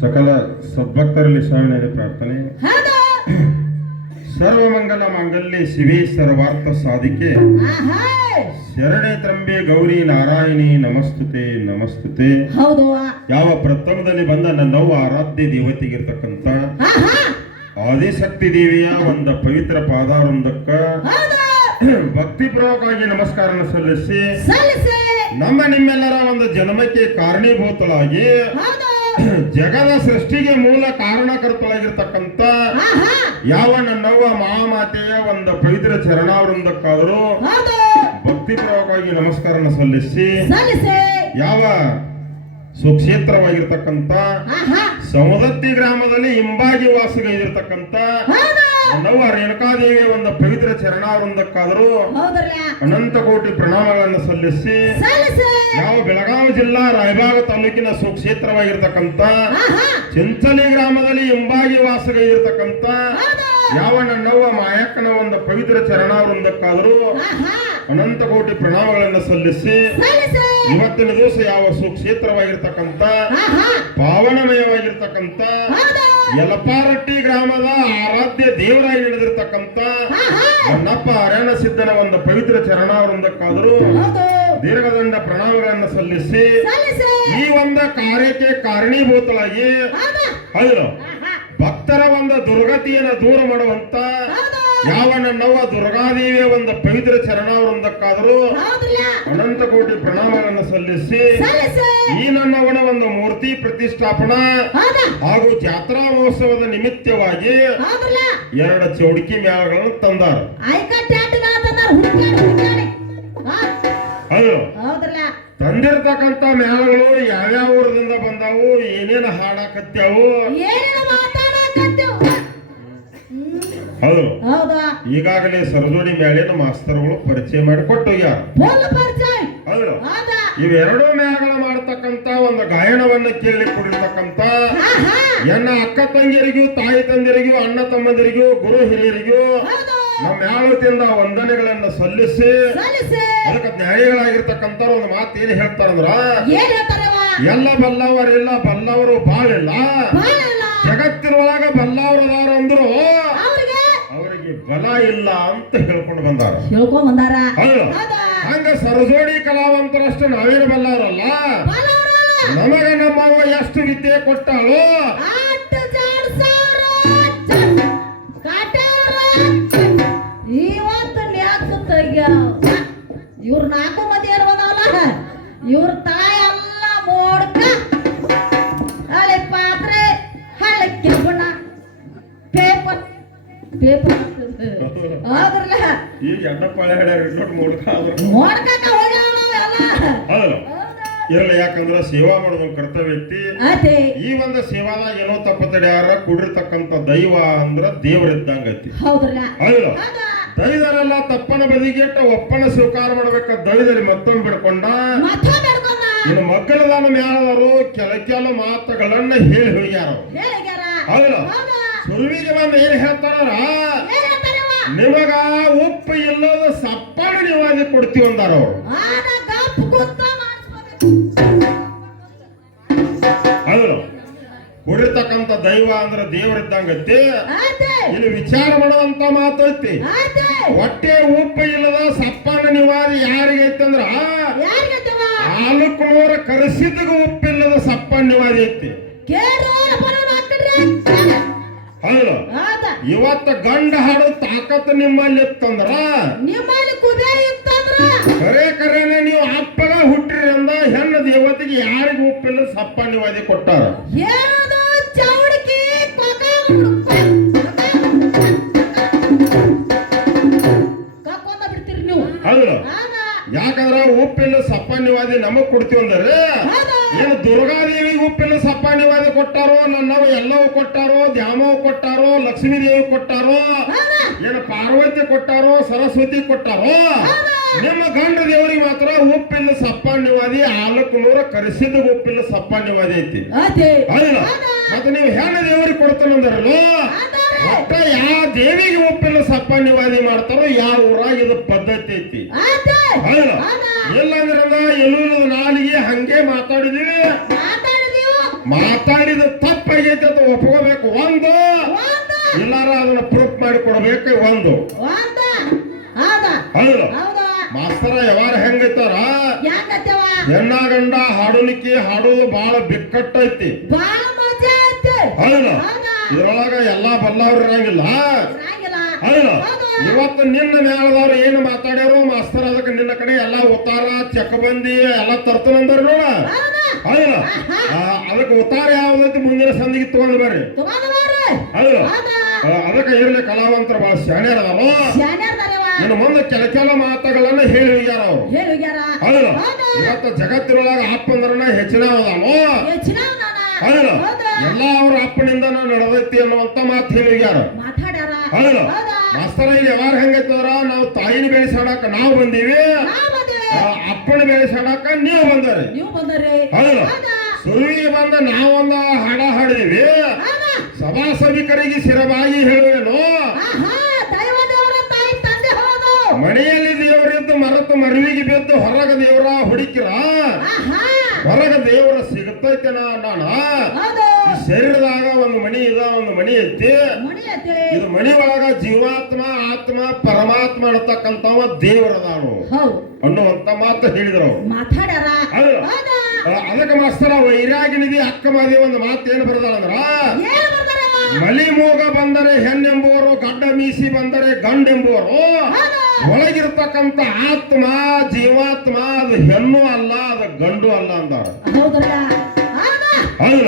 ಸಕಲ ಸದ್ಭಕ್ತರಲ್ಲಿ ಶರಣೆಯ ಪ್ರಾರ್ಥನೆ. ಸರ್ವಮಂಗಲ ಮಾಂಗಲ್ಯ ಶಿವೇ ಸರ್ವಾರ್ಥ ಸಾಧಿಕೆ. ಶರಣೆ ತ್ರಂಬೆ ಗೌರಿ ನಾರಾಯಣಿ ನಮಸ್ತುತೆ ನಮಸ್ತುತೆ. ಯಾವ ಪ್ರಥಮದಲ್ಲಿ ಬಂದ ನನ್ನವ್ವ ಆರಾಧ್ಯ ದೇವತೆಗಿರ್ತಕ್ಕಂಥ. ಆದಿಶಕ್ತಿ ದೇವಿಯ ಒಂದು ಪವಿತ್ರ ಪಾದಾರೊಂದಕ್ಕ ಭಕ್ತಿಪೂರ್ವಕವಾಗಿ ನಮಸ್ಕಾರ ಸಲ್ಲಿಸಿ. ನಮ್ಮ ನಿಮ್ಮೆಲ್ಲರ ಒಂದು ಜನ್ಮಕ್ಕೆ ಕಾರಣೀಭೂತಳಾಗಿ ಜಗದ ಸೃಷ್ಟಿಗೆ ಮೂಲ ಕಾರಣಕರ್ತಳಾಗಿರ್ತಕ್ಕಂಥ ಆಹಾ. ಯಾವ ನನ್ನವ್ವ ಮಹಾಮಾತೆಯ ಒಂದು ಪವಿತ್ರ ಚರಣಾವೃಂದಕ್ಕಾದರೂ ಹೌದು. ಭಕ್ತಿಪೂರ್ವಕವಾಗಿ ನಮಸ್ಕಾರನ ಸಲ್ಲಿಸಿ ಯಾವ ಸುಕ್ಷೇತ್ರವಾಗಿರ್ತಕ್ಕಂಥ ಸಮದತ್ತಿ ಗ್ರಾಮದಲ್ಲಿ ಹಿಂಬಾಗಿ ವಾಸಗೈದಿರ್ತಕ್ಕಂಥ ಹೌದು ರೇಣುಕಾದೇವಿ ಒಂದು ಪವಿತ್ರ ಚರಣಾವೃಂದಕ್ಕಾದರೂ ಅನಂತ ಕೋಟಿ ಪ್ರಣಾಮಗಳನ್ನು ಸಲ್ಲಿಸಿ ನಾವು ಯಾವ ಬೆಳಗಾವಿ ಜಿಲ್ಲಾ ರಾಯಬಾಗ ತಾಲೂಕಿನ ಸುಕ್ಷೇತ್ರವಾಗಿರ್ತಕ್ಕಂಥ ಆಹಾ. ಚಿಂಚಲಿ ಗ್ರಾಮದಲ್ಲಿ ಹಿಂಬಾಗಿ ವಾಸಗಿರ್ತಕ್ಕಂತ ಯಾವ ನನ್ನವ್ವ ಮಾಯಕ್ಕನ ಒಂದು ಪವಿತ್ರ ಚರಣಾವೃಂದಕ್ಕಾದರೂ ಅನಂತ ಕೋಟಿ ಪ್ರಣಾಮಗಳನ್ನು ಸಲ್ಲಿಸಿ ಇವತ್ತಿನ ದಿವಸ ಯಾವ ಸುಕ್ಷೇತ್ರವಾಗಿರ್ತಕ್ಕಂಥ ಪಾವನಮಯವಾಗಿರ್ತಕ್ಕಂತ ಪಾವನಮಯವಾಗಿರ್ತಕ್ಕಂಥ ಯಲಪಾರಟ್ಟಿ ಗ್ರಾಮದ ಆರಾಧ್ಯ ದೇವರಾಗಿ ನಡೆದಿರ್ತಕ್ಕಂತ ಅಣ್ಣಪ್ಪ ನನ್ನಪ್ಪ ಅರಣ್ಯ ಸಿದ್ಧನ ಒಂದು ಪವಿತ್ರ ಚರಣಾವೃಂದಕ್ಕಾದರೂ ದೀರ್ಘದಂಡ ಪ್ರಣಾಮಗಳನ್ನು ಸಲ್ಲಿಸಿ ಈ ಒಂದು ಕಾರ್ಯಕ್ಕೆ ಕಾರಣೀಭೂತಳಾಗಿ ಹೌದು. ಭಕ್ತರ ಒಂದು ದುರ್ಗತಿಯನ್ನು ದೂರ ಮಾಡುವಂತ ಹೌದು ನವ ದುರ್ಗಾದೇವಿಯ ಒಂದು ಪವಿತ್ರ ಚರಣವೃಂದಕ್ಕಾದರೂ ಅನಂತ ಕೋಟಿ ಪ್ರಣಾಮಗಳನ್ನು ಸಲ್ಲಿಸಿ ಈ ನನ್ನವನ ಒಂದು ಮೂರ್ತಿ ಪ್ರತಿಷ್ಠಾಪನಾ ಹಾಗೂ ಜಾತ್ರಾ ಮಹೋತ್ಸವದ ನಿಮಿತ್ತವಾಗಿ ಎರಡು ಚೌಡಿಕಿ ಮೇಳಗಳನ್ನು ತಂದಾರ. ಅದು ತಂದಿರ್ತಕ್ಕಂಥ ಮೇಳಗಳು ಯಾವ್ಯಾವ ಊರದಿಂದ ಬಂದಾವು ಏನೇನು ಹಾಡಾಕತ್ಯಾವು? ಹೌದು. ಹೌದಾ? ಈಗಾಗಲೇ ಸರಜೋಡಿ ಮೇಳಿನ ಮಾಸ್ತರ್ಗಳು ಪರಿಚಯ ಮಾಡಿ ಪರಿಚಯ. ಹೌದು. ಹೌದಾ? ಇವೆರಡೂ ಮೇಳಗಳ ಮಾಡತಕ್ಕಂತ ಒಂದು ಗಾಯನವನ್ನ ಕೇಳಿ ಕೊಡಿರ್ತಕ್ಕಂತ ಎನ್ನ ಅಕ್ಕ ತಂಗಿಯರಿಗೂ ತಾಯಿ ತಂದಿರಿಗೂ ಅಣ್ಣ ತಮ್ಮಂದಿರಿಗೂ ಗುರು ಹಿರಿಯರಿಗೂ ನಮ್ಮ ಮೇಳದಿಂದ ವಂದನೆಗಳನ್ನ ಸಲ್ಲಿಸಿ ಅದಕ್ಕೆ ನ್ಯಾಯಗಳಾಗಿರ್ತಕ್ಕಂತ ಒಂದು ಮಾತು ಏನ್ ಹೇಳ್ತಾರಂದ್ರ ಎಲ್ಲ ಬಲ್ಲವರಿಲ್ಲ ಬಲ್ಲವರು ಬಾಳಲ್ಲ. ಜಗತ್ತಿನೊಳಗ ಬಲ್ಲವರದಾರ ಅಂದ್ರು ಅವ್ರಿಗೆ ಅವರಿಗೆ ಬಲ ಇಲ್ಲ ಅಂತ ಹೇಳ್ಕೊಂಡು ಬಂದಾರ. ಹೇಳ್ಕೊಂಡ್ ಬಂದಾರ. ಹಂಗ ಸರಜೋಡಿ ಕಲಾವಂತರಷ್ಟು ನಾವೇನು ಬಲ್ಲವರಲ್ಲ? ನಮಗೆ ನಮ್ಮವ್ವ ಎಷ್ಟು ವಿದ್ಯೆ ಕೊಟ್ಟಾಳು? ಇವತ್ತು ನ್ಯಾಕ ಇವ್ರ ನಾಲ್ಕು ಮಂದಿ ಇರ್ಬೋದಲ್ಲ ಇವ್ರ ತಾಯಿ ಹೌದ್ರಲ್ಲ ಈಗ ಎಣ್ಣ ಪಾಳೆ ಹೇಳ್ಯಾರ ನೋಡಿ ಆದ್ರು. ಹೋಗ್ಯಾವ ಯಾಕಂದ್ರೆ ಸೇವಾ ಮಾಡೋದು ಕರ್ತವ್ಯ ಐತಿ. ಅದೇ. ಈ ಒಂದು ಸೇವಾದಾಗ ಏನೋ ತಪ್ಪ ತಡೆಯಾರ ಕುಡಿರ್ತಕ್ಕಂಥ ದೈವ ಅಂದ್ರ ದೇವರಿದ್ದಂಗ ಐತಿ ಹೌದ್ರಲ್ಲ? ಹೌದಾ. ದೈವರೆಲ್ಲ ತಪ್ಪನ ಬದಿಗೆಟ್ಟ ಒಪ್ಪನ ಸ್ವೀಕಾರ ಮಾಡ್ಬೇಕ ದೈದರಿ ಮತ್ತೊಮ್ಮೆ ಬಿಡ್ಕೊಂಡ ಇನ್ನು ಮಕ್ಕಳದಾನ ಮ್ಯಾಲವರು ಕೆಲ ಕೆಲ ಮಾತುಗಳನ್ನ ಹೇಳಿ ಹೋಗ್ಯಾರ ಅಲ್ಲ ಸುರುವಿಗೆ ಬಂದು ಏನ್ ಹೇಳ್ತಾರ? ನಿಮಗ ಉಪ್ಪು ಇಲ್ಲದ ಸಪ್ಪನ ನೀವಾಗಿ ಕೊಡ್ತೀವಿ ಅಂದಾರ ಅವರು. ಕುಡಿರ್ತಕ್ಕಂಥ ದೈವ ಅಂದ್ರ ದೇವರಿದ್ದಂಗೈತಿ ಇಲ್ಲಿ ವಿಚಾರ ಮಾಡುವಂತ ಮಾತು ಐತಿ. ಹೊಟ್ಟೆ ಉಪ್ಪು ಇಲ್ಲದ ಸಪ್ಪನ ನಿವಾದಿ ಯಾರಿಗೈತಿ ಅಂದ್ರ? ಆಲುಕುಳವರ ಕರೆಸಿದಾಗ ಉಪ್ಪಿಲ್ಲದ ಸಪ್ಪಾಣ ನಿವಾದಿ ಐತಿ. ಹೌದಾ? ಇವತ್ತ ಗಂಡ ಹಾಡು ತಾಕತ್ ನಿಮ್ಮಲ್ಲಿ ಇತ್ತಂದ್ರ? ನಿಮ್ಮಲ್ಲಿ ಕುದೇ ಇತ್ತಂದ್ರ? ಕರೆ ಕರೆನೆ ನೀವು ಅಪ್ಪಗ ಹುಟ್ಟಿರಂದ ಅಂದ ಹೆಣ್ಣು ದೇವತೆಗೆ ಯಾರಿಗೂ ಉಪ್ಪಿಲ್ಲ ಸಪ್ಪ ನಿವಾದಿ ಕೊಟ್ಟಾರ? ಏನದು ಯಾಕಂದ್ರ ಉಪ್ಪಿನ ಸಪಾನ್ಯವಾದಿ ನಮಗ್ ಕೊಡ್ತೀವಿ ಅಂದ್ರೆ? ಏನು ದುರ್ಗಾದೇವಿಗೆ ಉಪ್ಪಿನ ಸಪಾನ್ಯವಾದಿ ಕೊಟ್ಟಾರೋ ನನ್ನವ ಎಲ್ಲವೂ ಕೊಟ್ಟಾರೋ ದ್ಯಾಮವ್ ಕೊಟ್ಟಾರೋ ಲಕ್ಷ್ಮೀ ದೇವಿ ಕೊಟ್ಟಾರೋ? ಏನು ಪಾರ್ವತಿ ಕೊಟ್ಟಾರೋ ಸರಸ್ವತಿ ಕೊಟ್ಟಾರೋ ನಿಮ್ಮ ಗಂಡ ದೇವರಿಗೆ ಮಾತ್ರ ಉಪ್ಪಿನ ಸಪಾನ್ಯವಾದಿ ಆಲಕ್ಕು ನೂರ ಕರೆಸಿದ ಉಪ್ಪಿನ ಸಪಾನ್ಯವಾದಿ ಐತಿ? ಮತ್ತೆ ನೀವು ಹೆಣ್ಣ ದೇವರಿಗೆ ಕೊಡ್ತಾನಂದ್ರಲ್ಲ. ಒಟ್ಟ ಯಾವ ದೇವಿಗೆ ಉಪ್ಪಿಲ್ಲ ಸಪ್ಪ ನಿವಾದಿ ಮಾಡ್ತಾರೋ ಯಾವ ಊರಾಗ ಇದು ಪದ್ಧತಿ ಐತಿ? ಇಲ್ಲಂದ್ರ ಎಲ್ಲೂ ನಾಲಿಗೆ ಹಂಗೆ ಮಾತಾಡಿದೀವಿ. ಮಾತಾಡಿದ ತಪ್ಪಾಗೈತೆ ಅಂತ ಒಪ್ಕೋಬೇಕು. ಒಂದು. ಎಲ್ಲಾರ ಅದನ್ನ ಪ್ರೂಫ್ ಮಾಡಿ ಕೊಡಬೇಕು. ಒಂದು. ಹೌದ. ಮಾಸ್ತರ ಯಾವಾರ ಹೆಂಗೈತಾರ ಹೆಣ್ಣ ಗಂಡ ಹಾಡಲಿಕ್ಕೆ ಹಾಡೋದು ಬಹಳ ಬಿಕ್ಕಟ್ಟೈತಿ. ಹೌದ. ಇದ್ರೊಳಗ ಎಲ್ಲಾ ಬಲ್ಲವ್ರು ಇರಂಗಿಲ್ಲ. ಇವತ್ತು ನಿನ್ನ ಮೇಲದವ್ರು ಏನು ಮಾತಾಡ್ಯಾರು ಮಾಸ್ತರ್ ಅದಕ್ಕೆ ನಿನ್ನ ಕಡೆ ಎಲ್ಲಾ ಉತ್ತಾರ ಚಕಬಂದಿ ಎಲ್ಲ ತರ್ತನಂದ್ರ ನೋಡ. ಅದಕ್ಕೆ ಉತ್ತಾರ ಯಾವ್ದೈತಿ ಮುಂದಿನ ಸಂದಿಗೆ ತಗೊಂಡ್ ಬರ್ರಿ. ಅದಕ್ಕೆ ಇರ್ಲಿ ಕಲಾವಂತರ ಬಹಳ ಶಾಣೆ ಅದಾವ ಇನ್ನು ಮುಂದೆ ಕೆಲ ಕೆಲ ಮಾತುಗಳನ್ನ ಹೇಳಿ ಹೋಗ್ಯಾರ ಅವ್ರು. ಇವತ್ತು ಜಗತ್ತಿನೊಳಗ ಅಪ್ಪಂದ್ರನ ಹೆಚ್ಚಿನ ಅದಾವ. ನಾನ ಎಲ್ಲ ಅವ್ರ ಅಪ್ಪನಿಂದ ನಡೆದೈತಿ ಅನ್ನುವಂತ ಮಾತು ಹೇಳಿದ್ಯಾರ. ಹೋಗ್ಯಾರ ಮಾತಾಡ್ಯಾರ. ಹೌದು. ಹೌದ. ಮಾಸ್ತರ ಇಲ್ಲಿ ಯಾವಾಗ ಹೆಂಗೈತಂದ್ರ ನಾವು ತಾಯಿನ ಬೆಳೆಸಾಡಕ ನಾವು ಬಂದೀವಿ. ಅಪ್ಪನ ಬೆಳೆಸಾಡಕ ನೀವು ಬಂದರಿ. ನೀವು ಬಂದರಿ. ಹೌದು. ಹೌದ. ಸುರುವಿಗೆ ಬಂದ ನಾವೊಂದ ಹಾಡ ಹಾಡಿದೀವಿ. ಸಭಾ ಸಭಿಕರಿಗೆ ಸ್ಥಿರವಾಗಿ ಹೇಳುವೇನು. ಮನೆಯಲ್ಲಿ ದೇವರಿದ್ದು ಮರತು ಮರವಿಗೆ ಬಿದ್ದು ಹೊರಗ ದೇವರ ಹುಡುಕಿರ. ಹೊರಗ ದೇವರ ನಾನು ಈ ಶರೀರದಾಗ ಒಂದು ಮಣಿ ಇದ ಒಂದು ಮಣಿ ಐತಿ. ಇದು ಮಣಿ ಒಳಗ ಜೀವಾತ್ಮ ಆತ್ಮ ಪರಮಾತ್ಮ ಅನ್ನತಕ್ಕಂಥವ ದೇವರದಾನು ಅನ್ನುವಂತ ಮಾತು ಹೇಳಿದ್ರು. ಅದಕ್ಕೆ ಮಾಸ್ತರ ವೈರಾಗಿನಿಧಿ ಅಕ್ಕ ಮಾದಿ ಒಂದು ಮಾತು ಏನು ಬರದಾಳಂದ್ರ? ಏನ್? ಬರ್ತಾರವ ಮಲಿ ಮೂಗ ಬಂದರೆ ಹೆಣ್ಣೆಂಬುವರು ಗಡ್ಡ ಮೀಸಿ ಬಂದರೆ ಗಂಡೆಂಬುವರು. ಒಳಗಿರ್ತಕ್ಕಂತ ಒಳಗಿರ್ತಕ್ಕಂಥ ಆತ್ಮ ಜೀವಾತ್ಮ ಅದು ಹೆಣ್ಣು ಅಲ್ಲ ಅದು ಗಂಡು ಅಲ್ಲ ಅಂದವ್ರು. ಹೌದ.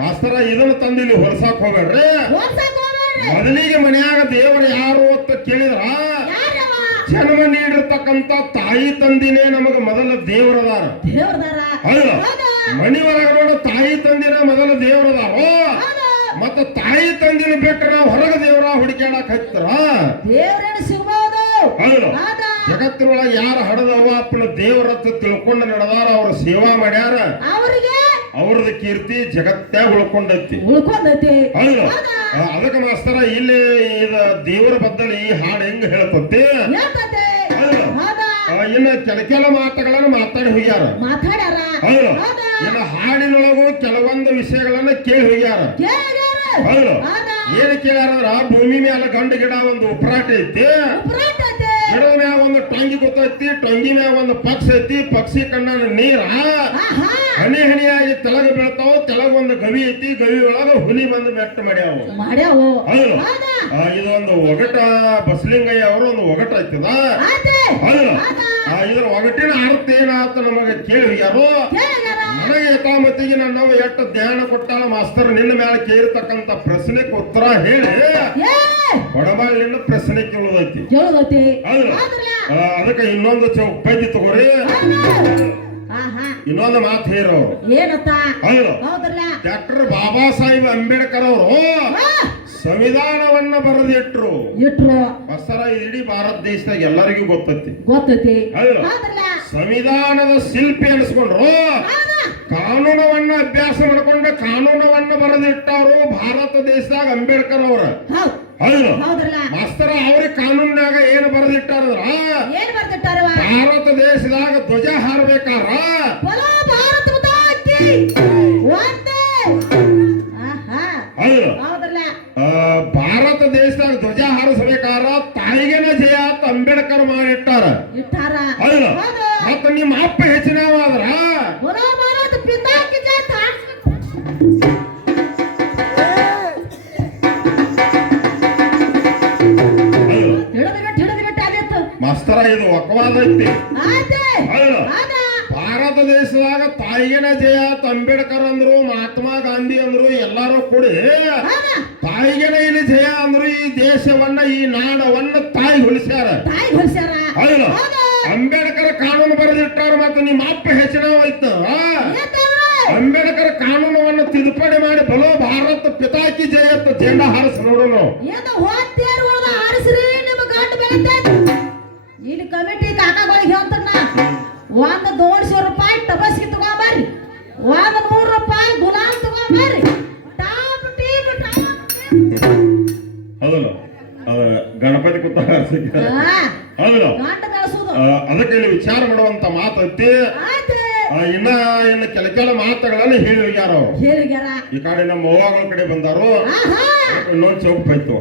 ಮಾಸ್ತರ ಇದನ್ನ ತಂದಿಲ್ಲಿ ಹೊರಸಾಕ್ ಹೋಗ್ಬೇಡ್ರಿ. ಹೋಗ್ಬೇಡ್ರಿ. ಮೊದಲಿಗೆ ಮನೆಯಾಗ ದೇವರು ಯಾರು ಅಂತ ಕೇಳಿದ್ರ? ಜನ್ಮ ನೀಡಿರ್ತಕ್ಕಂಥ ತಾಯಿ ತಂದಿನೇ ನಮಗ ಮೊದಲ ದೇವರದಾರ. ಹೌದು. ಮನಿ ಒಳಗ ನೋಡ ತಾಯಿ ತಂದಿನ ಮೊದಲ ದೇವರದಾರ. ಮತ್ತ ತಾಯಿ ತಂದಿನ ಬಿಟ್ಟರೆ ನಾವು ಹೊರಗ ದೇವರ ಹುಡುಕ್ಯಾಡಕ್ ಹತ್ತಿರ ದೇವ್ರೇನು ಸಿಗ್ಬೋದು. ಜಗತ್ತಿನೊಳಗ ಯಾರು ಹಡದವ ಅಪ್ಪನ ದೇವರತ್ತ ತಿಳ್ಕೊಂಡು ನಡೆದಾರ ಅವ್ರ ಸೇವಾ ಮಾಡ್ಯಾರ? ಅವರಿಗೆ ಅವ್ರದ ಕೀರ್ತಿ ಜಗತ್ತಾಗ ಉಳ್ಕೊಂಡೈತಿ. ಉಳ್ಕೊಂಡೈತಿ. ಹೌದು. ಅದಕ್ಕೆ ಮಾಸ್ತರ ಇಲ್ಲಿ ಇದ ದೇವರ ಬದ್ದಲ್ಲಿ ಈ ಹಾಡು ಹೆಂಗ್ ಹೇಳ್ತತಿ? ಇನ್ನು ಹೌದು. ಹೌದಾ ಆ, ಇನ್ನ ಕೆಲ ಕೆಲ ಮಾತುಗಳನ್ನ ಮಾತಾಡಿ ಹೋಗ್ಯಾರ. ಮಾತಾಡ್ಯಾರ. ಹೌದು. ಹೌದಾ ಇನ್ನ ಹಾಡಿನೊಳಗೂ ಕೆಲವೊಂದು ವಿಷಯಗಳನ್ನ ಕೇಳಿ ಹೋಗ್ಯಾರ. ಏನ್ ಕೇಳ್ಯಾರಂದ್ರ ಭೂಮಿ ಮ್ಯಾಲ ಗಂಡು ಗಿಡ ಒಂದು ಉಪರಾಟ ಐತಿ? ಗಿಡ ಮ್ಯಾಗ ಒಂದು ಟೊಂಗಿ ಗೊತ್ತೈತಿ ಟೊಂಗಿ ಮ್ಯಾಗ ಒಂದು ಪಕ್ಷಿ ಐತಿ ಪಕ್ಷಿ ಕಣ್ಣನ ನೀರ. ಹನಿ ಹನಿಯಾಗಿ ತೆಲಗ ಬೀಳ್ತಾವ ತೆಲಗ ಒಂದು ಗವಿ ಐತಿ ಗವಿ ಒಳಗ ಹುಲಿ ಬಂದು ಮೆಟ್ಟ ಮಾಡ್ಯಾವ. ಹೌದು. ಇದೊಂದು ಒಗಟ ಬಸಲಿಂಗಯ್ಯ ಅವರು ಒಂದು ಒಗಟ ಐತದ? ಹೌದು. ಇದ್ರ ಒಗಟಿನ ಅರ್ಥ ಏನಾಯ್ತು ನಮಗೆ ಕೇಳಿ ಯಾರೋ? ನನಗೆ ಯಥಾಮತಿಗೆ ನನ್ನವ ಎಷ್ಟು ಧ್ಯಾನ ಕೊಟ್ಟಾನ ಮಾಸ್ತರ್ ನಿನ್ನ ಮೇಲೆ ಕೇಳಿರ್ತಕ್ಕಂತ ಪ್ರಶ್ನೆಗೆ ಉತ್ತರ ಹೇಳಿ. ಏ! ನಿನ್ನ ಪ್ರಶ್ನೆ ಕೇಳುದೈತಿ. ಅದಕ್ಕೆ ಇನ್ನೊಂದು ಚೌಪೈತಿ ತಗೋರಿ. ಇನ್ನೊಂದು ಮಾತು ಹೌದ್ರಲ್ಲ ಡಾಕ್ಟರ್ ಬಾಬಾ ಸಾಹೇಬ್ ಅಂಬೇಡ್ಕರ್ ಅವರು. ಸಂವಿಧಾನವನ್ನ ಬರೆದಿಟ್ರು. ಇಟ್ರು. ಬಸರ ಇಡೀ ಭಾರತ ದೇಶದಾಗ ಎಲ್ಲರಿಗೂ ಗೊತ್ತೈತಿ. ಗೊತ್ತೈತಿ. ಸಂವಿಧಾನದ ಶಿಲ್ಪಿ ಅನಿಸ್ಕೊಂಡ್ರು ಕಾನೂನವನ್ನ ಅಭ್ಯಾಸ ಮಾಡಿಕೊಂಡು ಕಾನೂನವನ್ನ ಬರೆದಿಟ್ಟವರು ಭಾರತ ದೇಶದಾಗ ಅಂಬೇಡ್ಕರ್ ಅವ್ರ. ಮಾಸ್ತರ ಅವ್ರಿಗೆ ಕಾನೂನಾಗ ಏನು ಬರೆದಿಟ್ಟಾರ ಭಾರತ ದೇಶದಾಗ ಧ್ವಜ ಹಾರಬೇಕಾರ? ಭಾರತ ದೇಶದಾಗ ಧ್ವಜ ಹಾರಿಸಬೇಕಾರ? ತಾಯಿಗೆನ ಜಯ ಅಂತ ಅಂಬೇಡ್ಕರ್ ಮಾಡಿಟ್ಟಾರ ಹೌದು. ಮತ್ತ ನಿಮ್ಮ ಅಪ್ಪ ಹೆಚ್ಚಿನವಾದ್ರ ಇದು ಒಕ್ಕವಾದ ಐತಿ ಭಾರತ ದೇಶದಾಗ ತಾಯಿಗೆನ ಜಯ ಅಂಬೇಡ್ಕರ್ ಅಂದ್ರು ಮಹಾತ್ಮ ಗಾಂಧಿ ಅಂದ್ರು ಎಲ್ಲಾರು ಕೂಡಿ ತಾಯಿಗೆನ ಇಲ್ಲಿ ಜಯ ಅಂದ್ರು ಈ ದೇಶವನ್ನ ಈ ನಾಡವನ್ನ ತಾಯಿ ಹೊಲಿಸ್ಯಾರ. ಹೌದು. ಅಂಬೇಡ್ಕರ್ ಕಾನೂನು ಬರೆದಿಟ್ಟಾರ ಮತ್ತು ನಿಮ್ಮ ಅಪ್ಪ ಹೆಚ್ಚಿನ ಹೋಯ್ತು ಅಂಬೇಡ್ಕರ್ ಕಾನೂನವನ್ನು ತಿದ್ದುಪಡಿ ಮಾಡಿ ಬಲೋ ಭಾರತ ಪಿತಾಕಿ ಜಯ ಅಂತ ಜೆಂಡ ಹಾರಿಸ್ ನೋಡೋನು. ಹೌದಲ್ಲ? ಗಣಪತಿ ಕೂತ ಆ, ಹೌದಲ್ಲ? ಅದಕ್ಕೆ ಇಲ್ಲಿ ವಿಚಾರ ಮಾಡುವಂತ ಮಾತೈತಿ. ಇನ್ನ ಇನ್ನು ಕೆಲ ಕೆಲ ಮಾತುಗಳನ್ನ ಹೇಳಿ ಹೋಗ್ಯಾರ ಈ ಕಡೆ ನಮ್ಮ ಅವ್ವಗಳ ಕಡೆ ಬಂದಾರು. ಇನ್ನೊಂದ್ ಚೌಕ್ ಒಳ್ಳೆಯ